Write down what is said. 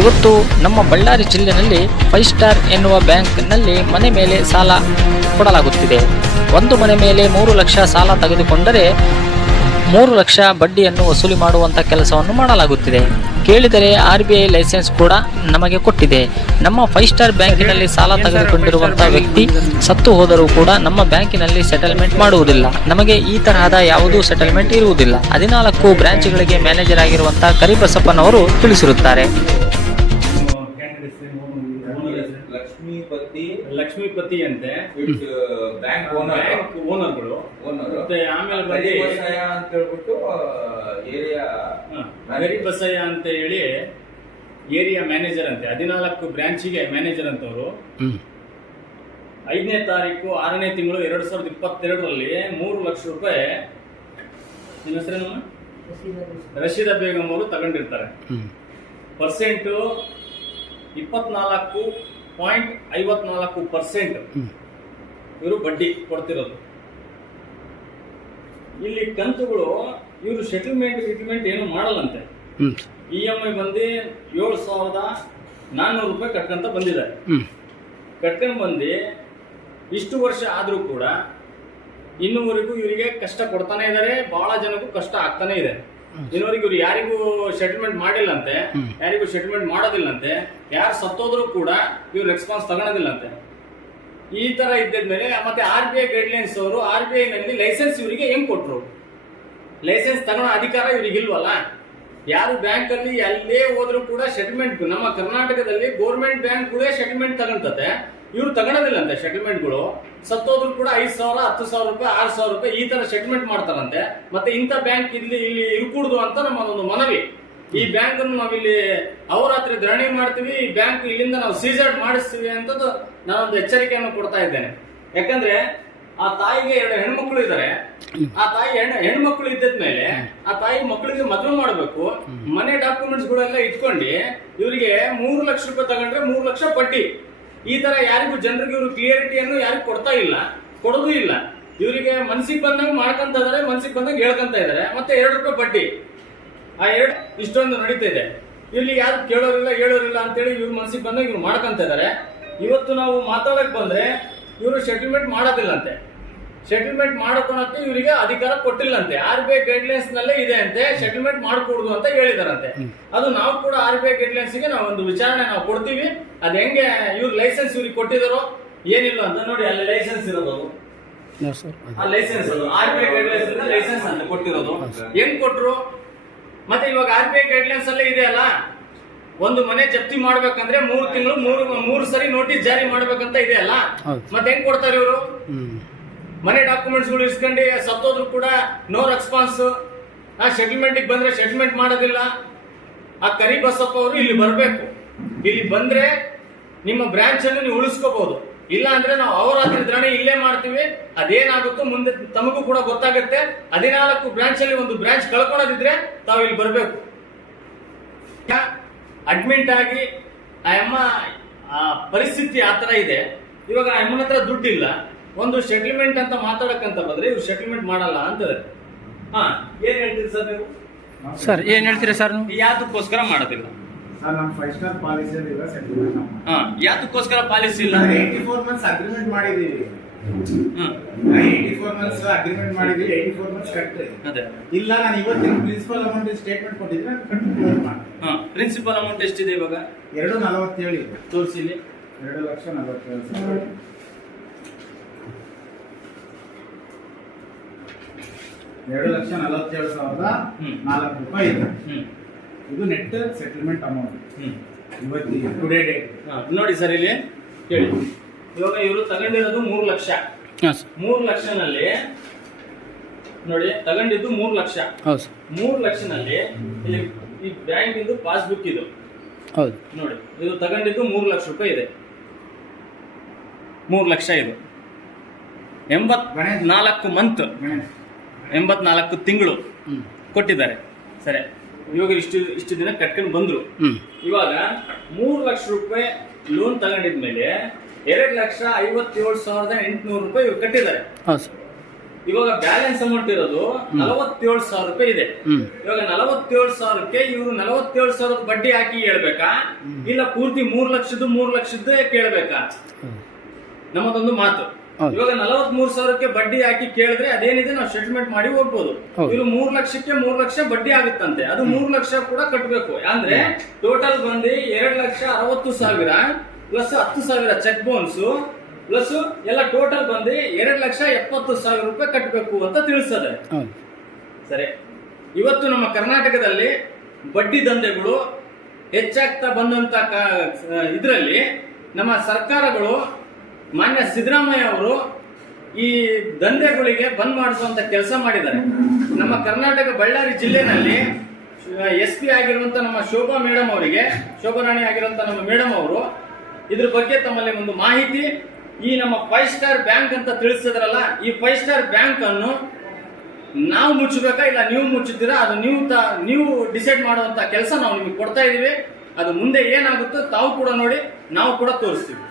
ಇವತ್ತು ನಮ್ಮ ಬಳ್ಳಾರಿ ಜಿಲ್ಲೆಯಲ್ಲಿ 5 ಸ್ಟಾರ್ ಎನ್ನುವ ಬ್ಯಾಂಕ್ನಲ್ಲಿ ಮನೆ ಮೇಲೆ ಸಾಲ ಕೊಡಲಾಗುತ್ತಿದೆ. ಒಂದು ಮನೆ ಮೇಲೆ 3 ಲಕ್ಷ ಸಾಲ ತೆಗೆದುಕೊಂಡರೆ 3 ಲಕ್ಷ ಬಡ್ಡಿಯನ್ನು ವಸೂಲಿ ಮಾಡುವಂಥ ಕೆಲಸವನ್ನು ಮಾಡಲಾಗುತ್ತಿದೆ. ಕೇಳಿದರೆ RBI ಲೈಸೆನ್ಸ್ ಕೂಡ ನಮಗೆ ಕೊಟ್ಟಿದೆ. ನಮ್ಮ 5 ಸ್ಟಾರ್ ಬ್ಯಾಂಕಿನಲ್ಲಿ ಸಾಲ ತೆಗೆದುಕೊಂಡಿರುವಂಥ ವ್ಯಕ್ತಿ ಸತ್ತು ಹೋದರೂ ಕೂಡ ನಮ್ಮ ಬ್ಯಾಂಕಿನಲ್ಲಿ ಸೆಟಲ್ಮೆಂಟ್ ಮಾಡುವುದಿಲ್ಲ. ನಮಗೆ ಈ ತರಹದ ಯಾವುದೂ ಸೆಟಲ್ಮೆಂಟ್ ಇರುವುದಿಲ್ಲ. 14 ಬ್ರಾಂಚ್ಗಳಿಗೆ ಮ್ಯಾನೇಜರ್ ಆಗಿರುವಂಥ ಕರಿಬಸಪ್ಪನವರು ತಿಳಿಸಿರುತ್ತಾರೆ. ಲಕ್ಷ್ಮೀಪತಿ ಅಂತೆ ಬ್ಯಾಂಕ್ ಓನರ್ಗಳು ಮತ್ತೆ ಆಮೇಲೆ ಬಸಯ್ಯ ಅಂತ ಹೇಳ್ಬಿಟ್ಟು ಏರಿಯಾ ಬಸಯ್ಯ ಅಂತ ಹೇಳಿ ಏರಿಯಾ ಮ್ಯಾನೇಜರ್ ಅಂತೆ. 14 ಬ್ರಾಂಚಿಗೆ ಮ್ಯಾನೇಜರ್ ಅಂತವರು 5ನೇ ತಾರೀಕು 6ನೇ ತಿಂಗಳು 2022ರಲ್ಲಿ 3 ಲಕ್ಷ ರೂಪಾಯಿ ನಿಮ್ಮ ಹೆಸರೇನು ರಶೀದಾ ಬೇಗಂ ಅವರು ತಗೊಂಡಿರ್ತಾರೆ. ಪರ್ಸೆಂಟ್ 24.54% ಇವರು ಬಡ್ಡಿ ಕೊಡ್ತಿರೋದು. ಇಲ್ಲಿ ಕಂತುಗಳು ಇವರು ಸೆಟಲ್ಮೆಂಟ್ ಏನು ಮಾಡಲ್ಲಂತೆ. EMI ಬಂದು 7,400 ರೂಪಾಯಿ ಕಟ್ಕೊಂತ ಬಂದಿದ್ದಾರೆ. ಕಟ್ಕೊಂಡು ಬಂದು ಇಷ್ಟು ವರ್ಷ ಆದ್ರೂ ಕೂಡ ಇನ್ನುವರೆಗೂ ಇವರಿಗೆ ಕಷ್ಟ ಕೊಡ್ತಾನೆ ಇದ್ದಾರೆ. ಬಹಳ ಜನಕ್ಕೂ ಕಷ್ಟ ಆಗ್ತಾನೆ ಇದೆ. ಇನ್ನವರೆಗೂ ಇವ್ರು ಯಾರಿಗೂ ಸೆಟಲ್ಮೆಂಟ್ ಮಾಡಿಲ್ಲಂತೆ, ಯಾರಿಗೂ ಸೆಟಲ್ಮೆಂಟ್ ಮಾಡೋದಿಲ್ಲಂತೆ. ಯಾರು ಸತ್ತೋದ್ರು ಕೂಡ ಇವ್ರು ರೆಸ್ಪಾನ್ಸ್ ತಗೊಳೋದಿಲ್ಲಂತೆ. ಈ ತರ ಇದ್ದಿದ್ಮೇಲೆ ಮತ್ತೆ RBI ಗೈಡ್ಲೈನ್ಸ್ ಅವರು RBI ನಲ್ಲಿ ಲೈಸೆನ್ಸ್ ಇವರಿಗೆ ಹೆಂಗ್ ಕೊಟ್ರು? ಲೈಸೆನ್ಸ್ ತಗೊಳ್ಳೋ ಅಧಿಕಾರ ಇವ್ರಿಗೆ ಇಲ್ವಲ್ಲ. ಯಾರು ಬ್ಯಾಂಕ್ ಅಲ್ಲಿ ಎಲ್ಲೇ ಹೋದ್ರು ಕೂಡ ಸೆಟಲ್ಮೆಂಟ್, ನಮ್ಮ ಕರ್ನಾಟಕದಲ್ಲಿ ಗೌರ್ಮೆಂಟ್ ಬ್ಯಾಂಕ್ಗಳೇ ಸೆಟಲ್ಮೆಂಟ್ ತಗೊಂತತೆ, ಇವ್ರು ತಗೊಳೋದಿಲ್ಲಂತೆ. ಸೆಟಲ್ಮೆಂಟ್ಗಳು ಸತ್ತೋದ್ರು ಕೂಡ 5,000, 10,000 ರೂಪಾಯಿ, 6,000 ರೂಪಾಯಿ ಈ ತರ ಸೆಟಲ್ಮೆಂಟ್ ಮಾಡ್ತಾರಂತೆ. ಮತ್ತೆ ಇಂಥ ಬ್ಯಾಂಕ್ ಇಲ್ಲಿ ಇರ್ಕೂಡ್ದು ಅಂತ ನಮ್ಮ ಒಂದು ಮನವಿ. ಈ ಬ್ಯಾಂಕ್ ಅನ್ನು ನಾವಿಲ್ಲಿ ಅಹೋರಾತ್ರಿ ಧರಣಿ ಮಾಡ್ತೀವಿ, ಈ ಬ್ಯಾಂಕ್ ಇಲ್ಲಿಂದ ನಾವು ಸೀಸರ್ಡ್ ಮಾಡಿಸ್ತೀವಿ ಅಂತದ್ದು ನಾನೊಂದು ಎಚ್ಚರಿಕೆಯನ್ನು ಕೊಡ್ತಾ ಇದ್ದೇನೆ. ಯಾಕಂದ್ರೆ ಆ ತಾಯಿಗೆ 2 ಹೆಣ್ಮಕ್ಳು ಇದ್ದಾರೆ. ಆ ತಾಯಿ ಹೆಣ್ಮಕ್ಳು ಇದ್ದಿದ್ಮೇಲೆ ಆ ತಾಯಿ ಮಕ್ಕಳಿಗೆ ಮದುವೆ ಮಾಡಬೇಕು, ಮನೆ ಡಾಕ್ಯುಮೆಂಟ್ಸ್ ಗಳೆಲ್ಲ ಇಟ್ಕೊಂಡು ಇವರಿಗೆ 3 ಲಕ್ಷ ರೂಪಾಯಿ ತಗೊಂಡ್ರೆ 3 ಲಕ್ಷ ಬಡ್ಡಿ. ಈ ತರ ಯಾರಿಗೂ ಜನರಿಗೆ ಇವರು ಕ್ಲಿಯರಿಟಿಯನ್ನು ಯಾರಿಗೂ ಕೊಡ್ತಾ ಇಲ್ಲ, ಕೊಡೋದು ಇಲ್ಲ. ಇವರಿಗೆ ಮನ್ಸಿಗೆ ಬಂದಾಗ ಮಾಡ್ಕೊಂತ ಇದಾರೆ, ಮನ್ಸಿಗೆ ಬಂದಾಗ ಹೇಳ್ಕೊಂತ ಇದಾರೆ. ಮತ್ತೆ 2 ರೂಪಾಯಿ ಬಡ್ಡಿ, ಆ 2 ಇಷ್ಟೊಂದು ನಡೀತಾ ಇದೆ. ಇಲ್ಲಿ ಯಾರು ಕೇಳೋರಿಲ್ಲ ಹೇಳೋರಿಲ್ಲ ಅಂತೇಳಿ ಇವ್ರ ಮನ್ಸಿಗೆ ಬಂದಾಗ ಇವ್ರು ಮಾಡ್ಕೊಂತ ಇದಾರೆ. ಇವತ್ತು ನಾವು ಮಾತಾಡಕ್ ಬಂದ್ರೆ ಇವರು ಸೆಟಲ್ಮೆಂಟ್ ಮಾಡೋದಿಲ್ಲಂತೆ. ಸೆಟಲ್ಮೆಂಟ್ ಮಾಡ್ಕೊಳಕ್ಕೆ ಇವರಿಗೆ ಅಧಿಕಾರ ಕೊಟ್ಟಿಲ್ಲಂತೆ. RBI ಗೈಡ್ಲೈನ್ಸ್ ನಲ್ಲೇ ಇದೆ ಅಂತೆ, ಸೆಟಲ್ಮೆಂಟ್ ಮಾಡ್ಕೊಡುದು ಅಂತ ಹೇಳಿದಾರಂತೆ. ಅದು ನಾವು ಕೂಡ RBI ಗೈಡ್ಲೈನ್ಸ್ ಗೆ ನಾವು ಒಂದು ವಿಚಾರಣೆ ನಾವು ಕೊಡ್ತೀವಿ. ಅದ್ ಹೆಂಗೆ ಇವ್ರ ಲೈಸೆನ್ಸ್ ಇವ್ರಿಗೆ ಕೊಟ್ಟಿದಾರೋ ಏನಿಲ್ಲ ಅಂತ ನೋಡಿ. ಅಲ್ಲಿ ಲೈಸೆನ್ಸ್ ಇರೋದು, ಆ ಲೈಸೆನ್ಸ್ ಅದು RBI ಗೈಡ್ಲೈನ್ಸ್ ಲೈಸೆನ್ಸ್ ಅಂತ ಕೊಟ್ಟಿರೋದು. ಹೆಂಗ್ ಕೊಟ್ರು? ಮತ್ತೆ ಇವಾಗ RBI ಗೈಡ್ಲೈನ್ಸ್ ಅಲ್ಲೇ ಇದೆ ಅಲ್ಲ, ಒಂದು ಮನೆ ಜಪ್ತಿ ಮಾಡ್ಬೇಕಂದ್ರೆ 3 ತಿಂಗಳು 3 ಸರಿ ನೋಟಿಸ್ ಜಾರಿ ಮಾಡ್ಬೇಕಂತ ಇದೆ ಅಲ್ಲ. ಮತ್ತೆ ಹೆಂಗ್ ಕೊಡ್ತಾರೆ ಇವರು? ಮನೆ ಡಾಕ್ಯುಮೆಂಟ್ಸ್ ಗಳು ಇಸ್ಕೊಂಡು ಸತ್ತೋದ್ರು ಕೂಡ ನೋ ರೆಸ್ಪಾನ್ಸ್. ಸೆಟಲ್ಮೆಂಟ್ ಬಂದ್ರೆ ಸೆಟಲ್ಮೆಂಟ್ ಮಾಡೋದಿಲ್ಲ. ಆ ಕರಿಬಸಪ್ಪ ಅವರು ಇಲ್ಲಿ ಬರ್ಬೇಕು. ಇಲ್ಲಿ ಬಂದ್ರೆ ನಿಮ್ಮ ಬ್ರಾಂಚ್ ಅನ್ನು ನೀವು ಉಳಿಸ್ಕೋಬಹುದು. ಇಲ್ಲ ಅಂದ್ರೆ ನಾವು ಅಹೋರಾತ್ರಿ ಧರಣಿ ಇಲ್ಲೇ ಮಾಡ್ತೀವಿ. ಅದೇನಾಗುತ್ತೋ ಮುಂದೆ ತಮಗೂ ಕೂಡ ಗೊತ್ತಾಗುತ್ತೆ. 14 ಬ್ರಾಂಚ್ ಅಲ್ಲಿ ಒಂದು ಬ್ರಾಂಚ್ ಕಳ್ಕೊಳ್ಳೋದಿದ್ರೆ ತಾವು ಇಲ್ಲಿ ಬರ್ಬೇಕು. ಅಡ್ಮಿಟ್ ಆಗಿ ಆ ಅಮ್ಮ ಪರಿಸ್ಥಿತಿ ಆತರ ಇದೆ. ಇವಾಗ ಆ ಅಮ್ಮನ ಹತ್ರ ದುಡ್ಡಿಲ್ಲ. ಒಂದು ಸೆಟಲ್ಮೆಂಟ್ ಅಂತ ಮಾತಾಡಕ್ಕಂತ ಬಂದ್ರೆ ಇವ್ರು ಸೆಟಲ್ಮೆಂಟ್ ಮಾಡಲ್ಲ ಅಂತಾರೆ. ಏನ್ ಹೇಳ್ತೀರಿ ಸರ್ ನೀವು? ಸರ್ ಏನ್ ಹೇಳ್ತೀರಿ ಸರ್? ಯಾತಕ್ಕೋಸ್ಕರ ಮಾಡೋದಿಲ್ಲ? ನಮ್ಮ 5 ಸ್ಟಾರ್ ಪಾಲಿಸಿ ಇಲ್ಲ ಸೆಟಲ್ಮೆಂಟ್. ಯಾತಕ್ಕೋಸ್ಕರ ಪಾಲಿಸಿ ಇಲ್ಲ? 84 ಮಂತ್ಸ್ ಅಗ್ರಿಮೆಂಟ್ ಮಾಡಿದೀವಿ. 84 ಮಂತ್ಸ್ ಅಗ್ರಿಮೆಂಟ್ ಮಾಡಿದೀವಿ. 84 ಮಂತ್ಸ್ ಕಟ್ಟಿ ಇಲ್ಲ. ನಾನು ಇವತ್ತು ಪ್ರಿನ್ಸಿಪಲ್ ಅಮೌಂಟ್ ಸ್ಟೇಟ್ಮೆಂಟ್ ಕೊಟ್ಟಿದ್ರೆ ಪ್ರಿನ್ಸಿಪಲ್ ಅಮೌಂಟ್ ಎಷ್ಟಿದೆ ಇವಾಗ? 247 ಇದೆ. ತೋರಿಸಿ ಇಲ್ಲಿ. 2,47,000. 2,47,004 ರೂಪಾಯಿ ಇದೆ. ಇದು ನೆಟ್ ಸೆಟಲ್ಮೆಂಟ್ ಅಮೌಂಟ್ ಇವತ್ತಿಗೆ ಟುಡೇ ಡೇಟ್. ನೋಡಿ ಸರ್ ಇಲ್ಲಿ ಕೇಳಿ. ಇವಾಗ ಇವರು ತಗೊಂಡಿರೋದು 3 ಲಕ್ಷ. 3 ಲಕ್ಷನಲ್ಲಿ ನೋಡಿ ತಗೊಂಡಿದ್ದು 3 ಲಕ್ಷ. 3 ಲಕ್ಷನಲ್ಲಿ ಇಲ್ಲಿ ಈ ಬ್ಯಾಂಕ್ ಇಂದು ಪಾಸ್ಬುಕ್ ಇದು ನೋಡಿ. ಇದು ತಗೊಂಡಿದ್ದು 3 ಲಕ್ಷ ರೂಪಾಯಿ ಇದೆ. 3 ಲಕ್ಷ ಇದು 84 ಮಂತ್, 84 ತಿಂಗಳು ಕೊಟ್ಟಿದ್ದಾರೆ. ಸರಿ, ಇವಾಗ ಇಷ್ಟು ದಿನ ಕಟ್ಕೊಂಡು ಬಂದ್ರು. ಇವಾಗ 3 ಲಕ್ಷ ರೂಪಾಯಿ ಲೋನ್ ತಗೊಂಡಿದ್ಮೇಲೆ 2,57,800 ರೂಪಾಯಿ ಇವ್ರು ಕಟ್ಟಿದ್ದಾರೆ. ಇವಾಗ ಬ್ಯಾಲೆನ್ಸ್ ಅಮೌಂಟ್ ಇರೋದು 47,000 ರೂಪಾಯಿ ಇದೆ. ಇವಾಗ 47,000ಕ್ಕೆ ಇವರು 47,000 ಬಡ್ಡಿ ಹಾಕಿ ಹೇಳ್ಬೇಕಾ, ಇಲ್ಲ ಪೂರ್ತಿ 3 ಲಕ್ಷದ್ದು ಕೇಳ್ಬೇಕಾ? ನಮ್ಮದೊಂದು ಮಾತು. ಇವಾಗ 43,000ಕ್ಕೆ ಬಡ್ಡಿ ಹಾಕಿ ಕೇಳಿದ್ರೆ ಅದೇನಿದೆ ನಾವು ಸೆಟಲ್ಮೆಂಟ್ ಮಾಡಿ ಹೋಗ್ಬೋದು. ಇವರು 3 ಲಕ್ಷಕ್ಕೆ 3 ಲಕ್ಷ ಬಡ್ಡಿ ಆಗುತ್ತಂತೆ, ಅದು 3 ಲಕ್ಷ ಕೂಡ ಕಟ್ಟಬೇಕು. ಅಂದ್ರೆ ಟೋಟಲ್ ಬಂದು 2,60,000 ಪ್ಲಸ್ 10,000 ಚೆಕ್ ಬೌನ್ಸ್ ಪ್ಲಸ್ ಎಲ್ಲ ಟೋಟಲ್ ಬಂದು 2,70,000 ರೂಪಾಯಿ ಕಟ್ಟಬೇಕು ಅಂತ ತಿಳಿಸ್ತದೆ. ಸರಿ, ಇವತ್ತು ನಮ್ಮ ಕರ್ನಾಟಕದಲ್ಲಿ ಬಡ್ಡಿ ದಂಧೆಗಳು ಹೆಚ್ಚಾಗ್ತಾ ಬಂದಂತ ಇದರಲ್ಲಿ ನಮ್ಮ ಸರ್ಕಾರಗಳು, ಮಾನ್ಯ ಸಿದ್ದರಾಮಯ್ಯ ಅವರು ಈ ದಂಧೆಗಳಿಗೆ ಬಂದ್ ಮಾಡಿಸುವಂತ ಕೆಲಸ ಮಾಡಿದ್ದಾರೆ. ನಮ್ಮ ಕರ್ನಾಟಕ ಬಳ್ಳಾರಿ ಜಿಲ್ಲೆನಲ್ಲಿ SP ಆಗಿರುವಂತ ನಮ್ಮ ಶೋಭಾ ರಾಣಿ ಆಗಿರುವಂತ ನಮ್ಮ ಮೇಡಮ್ ಅವರು ಇದ್ರ ಬಗ್ಗೆ ತಮ್ಮಲ್ಲಿ ಒಂದು ಮಾಹಿತಿ, ಈ ನಮ್ಮ 5 ಸ್ಟಾರ್ ಬ್ಯಾಂಕ್ ಅಂತ ತಿಳಿಸಿದ್ರಲ್ಲ, ಈ 5 ಸ್ಟಾರ್ ಬ್ಯಾಂಕ್ ಅನ್ನು ನಾವು ಮುಚ್ಚಬೇಕಾ ಇಲ್ಲ ನೀವು ಮುಚ್ಚುತ್ತೀರಾ, ಅದು ನೀವು ಡಿಸೈಡ್ ಮಾಡುವಂತ ಕೆಲಸ ನಾವು ನಿಮಗೆ ಕೊಡ್ತಾ ಇದೀವಿ. ಅದು ಮುಂದೆ ಏನಾಗುತ್ತೋ ತಾವು ಕೂಡ ನೋಡಿ, ನಾವು ಕೂಡ ತೋರಿಸ್ತೀವಿ.